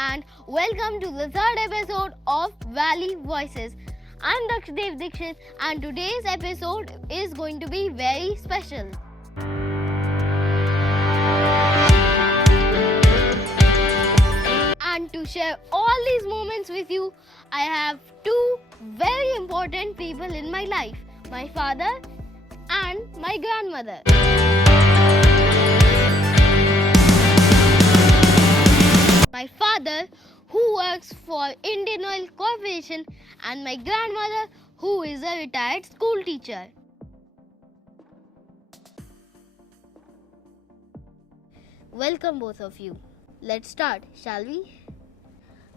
and welcome to the third episode of Valley Voices. I'm Daksh Dev Dikshit and today's episode is going to be very special. And to share all these moments with you, I have two very important people in my life, my father and my grandmother. My father, who works for Indian Oil Corporation, and my grandmother, who is a retired school teacher. Welcome both of you. Let's start, shall we?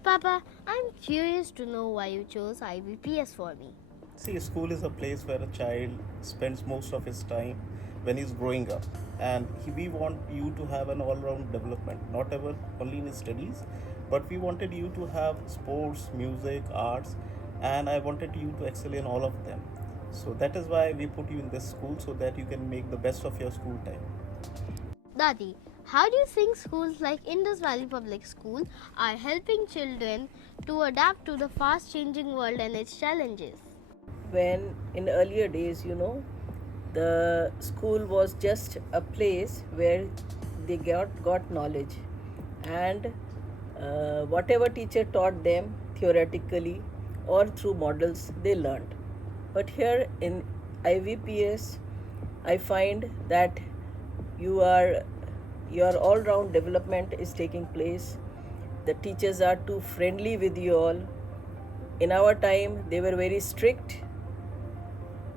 Papa, I'm curious to know why you chose IVPS for me. See, school is a place where a child spends most of his time when he's growing up, and we want you to have an all-round development, not ever only in studies, but we wanted you to have sports, music, arts, and I wanted you to excel in all of them. So that is why we put you in this school so that you can make the best of your school time. Dadi, how do you think schools like Indus Valley Public School are helping children to adapt to the fast-changing world and its challenges? When in earlier days, the school was just a place where they got knowledge, and whatever teacher taught them theoretically or through models, they learned. But here in IVPS, I find that your all-round development is taking place. The teachers are too friendly with you all. In our time, they were very strict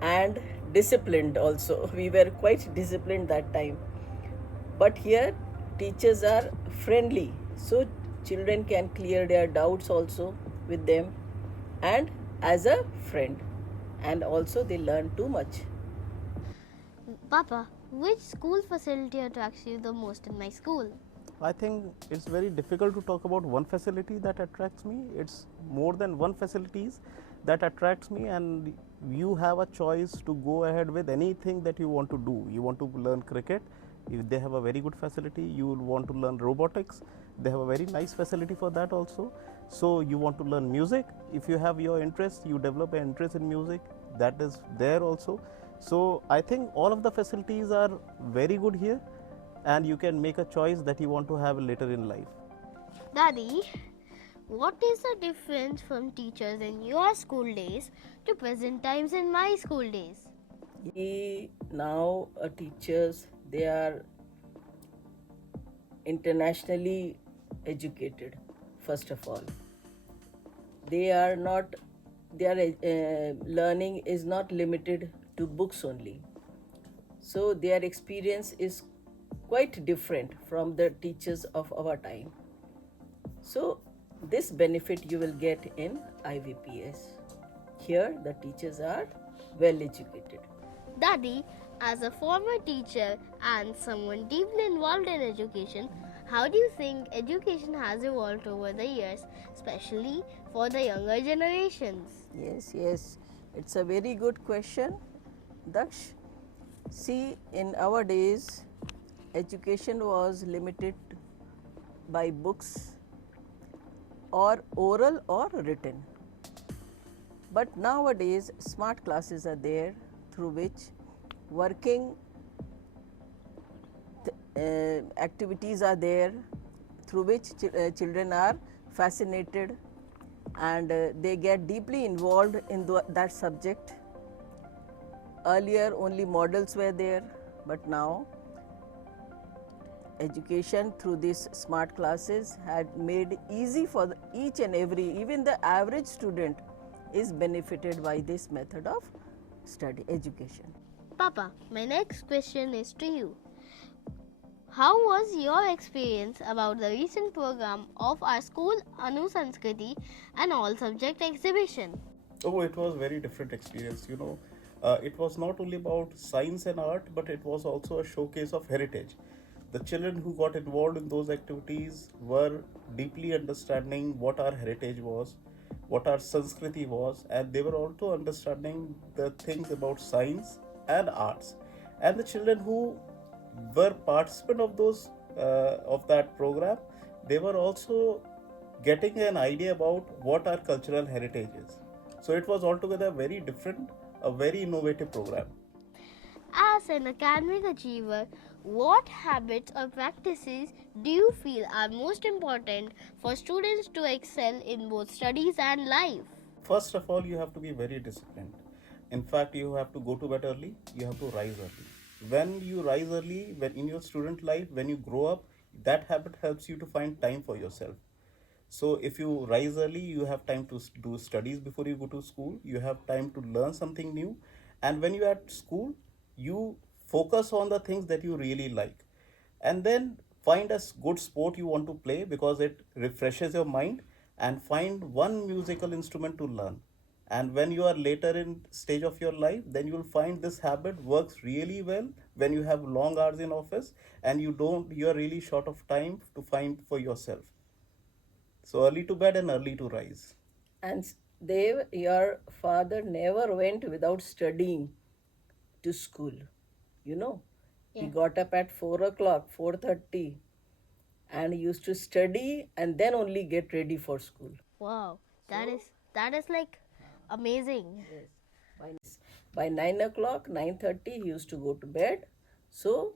and disciplined also. We were quite disciplined that time. But here, teachers are friendly, so children can clear their doubts also with them and as a friend. And also they learn too much. Papa, which school facility attracts you the most in my school? I think it's very difficult to talk about one facility that attracts me. It's more than one facilities that attracts me, and you have a choice to go ahead with anything that you want to do. You want to learn cricket, if they have a very good facility. You will want to learn robotics, they have a very nice facility for that also. So you want to learn music, if you have your interest, you develop an interest in music, that is there also. So I think all of the facilities are very good here, and you can make a choice that you want to have later in life. Daddy, what is the difference from teachers in your school days to present times in my school days? Now teachers, they are internationally educated. First of all, their learning is not limited to books only. So their experience is quite different from the teachers of our time. So this benefit you will get in IVPS. Here the teachers are well educated. Daddy, as a former teacher and someone deeply involved in education, how do you think education has evolved over the years, especially for the younger generations? Yes, it's a very good question, Daksh. See, in our days, education was limited by books or oral or written. But nowadays, smart classes are there through which working activities are there, through which children are fascinated and they get deeply involved in that subject. Earlier only models were there, but now education through these smart classes had made easy for each and every, even the average student is benefited by this method of study education. Papa, my next question is to you. How was your experience about the recent program of our school Anu Sanskriti and all subject exhibition? Oh, it was very different experience. It was not only about science and art, but it was also a showcase of heritage. The children who got involved in those activities were deeply understanding what our heritage was, what our Sanskriti was, and they were also understanding the things about science and arts. And the children who were participant of that program, they were also getting an idea about what our cultural heritage is. So it was altogether very different, a very innovative program. As an academic achiever, what habits or practices do you feel are most important for students to excel in both studies and life? First of all, you have to be very disciplined. In fact, you have to go to bed early, you have to rise early. When you rise early, when in your student life, when you grow up, that habit helps you to find time for yourself. So if you rise early, you have time to do studies before you go to school, you have time to learn something new, and when you're at school, you focus on the things that you really like, and then find a good sport you want to play because it refreshes your mind, and find one musical instrument to learn. And when you are later in stage of your life, then you will find this habit works really well when you have long hours in office and you are really short of time to find for yourself. So early to bed and early to rise. And Dev, your father never went without studying to school. You know, he got up at 4 o'clock, 4:30, and used to study and then only get ready for school. Wow, that is like amazing. By, by 9 o'clock, 9:30, he used to go to bed. So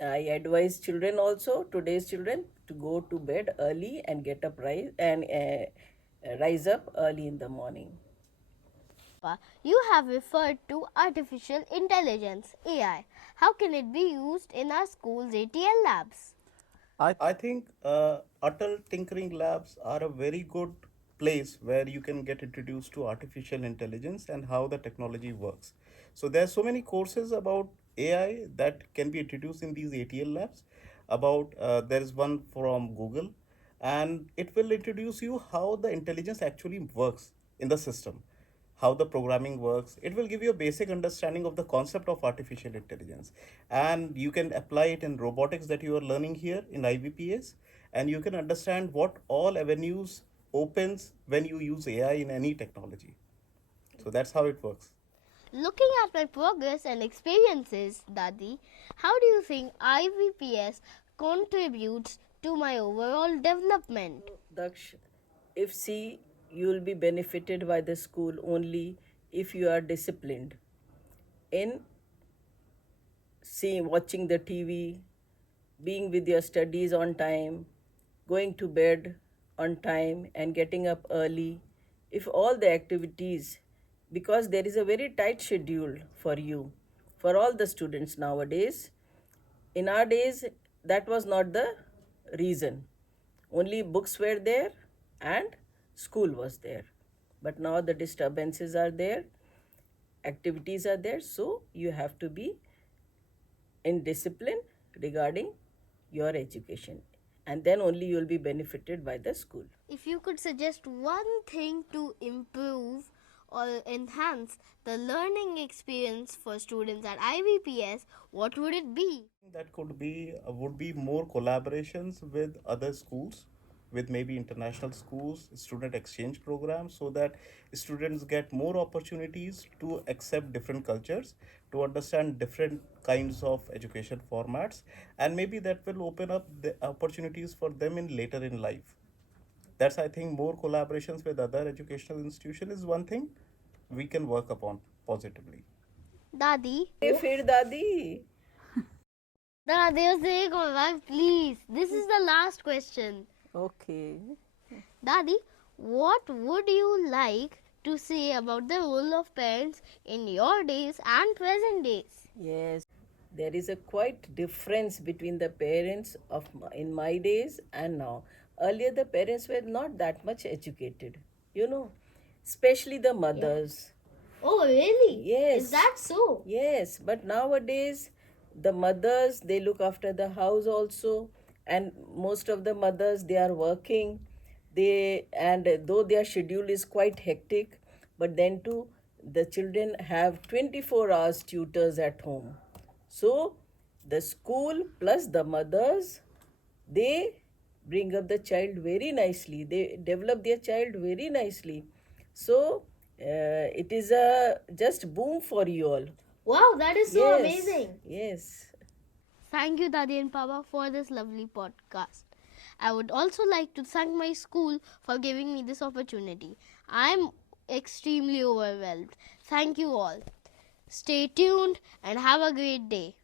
I advise children also, today's children, to go to bed early and get up rise up early in the morning. You have referred to artificial intelligence, AI. How can it be used in our school's ATL labs? I think Atal Tinkering Labs are a very good place where you can get introduced to artificial intelligence and how the technology works. So there are so many courses about AI that can be introduced in these ATL labs. About there is one from Google, and it will introduce you how the intelligence actually works in the system, how the programming works. It will give you a basic understanding of the concept of artificial intelligence, and you can apply it in robotics that you are learning here in IVPS, and you can understand what all avenues opens when you use AI in any technology. So that's how it works. Looking at my progress and experiences, Dadi, how do you think IVPS contributes to my overall development? Daksh, if see, you will be benefited by the school only if you are disciplined in seeing, watching the TV, being with your studies on time, going to bed on time, and getting up early. If all the activities, because there is a very tight schedule for you, for all the students nowadays. In our days, that was not the reason. Only books were there and school was there. But now the disturbances are there, activities are there, so you have to be in discipline regarding your education, and then only you will be benefited by the school. If you could suggest one thing to improve or enhance the learning experience for students at IVPS, what would it be? That could be would be more collaborations with other schools, with maybe international schools, student exchange programs, so that students get more opportunities to accept different cultures, to understand different kinds of education formats, and maybe that will open up the opportunities for them in later in life. That's, I think, more collaborations with other educational institutions is one thing we can work upon positively. Dadi, Hey, Fir Dadi. Dadi, say come back, please. This is the last question. Okay. Dadi, what would you like to say about the role of parents in your days and present days? Yes, there is a quite difference between the parents of in my days and now. Earlier, the parents were not that much educated, you know, especially the mothers. Oh, really? Yes. Is that so? Yes, but nowadays the mothers, they look after the house also, and most of the mothers, they are working. They, and though their schedule is quite hectic, but then too the children have 24 hours tutors at home. So the school plus the mothers, they bring up the child very nicely. They develop their child very nicely. So it is a just boom for you all. Wow, that is so amazing. Yes. Thank you, Dadi and Papa, for this lovely podcast. I would also like to thank my school for giving me this opportunity. I'm extremely overwhelmed. Thank you all. Stay tuned and have a great day.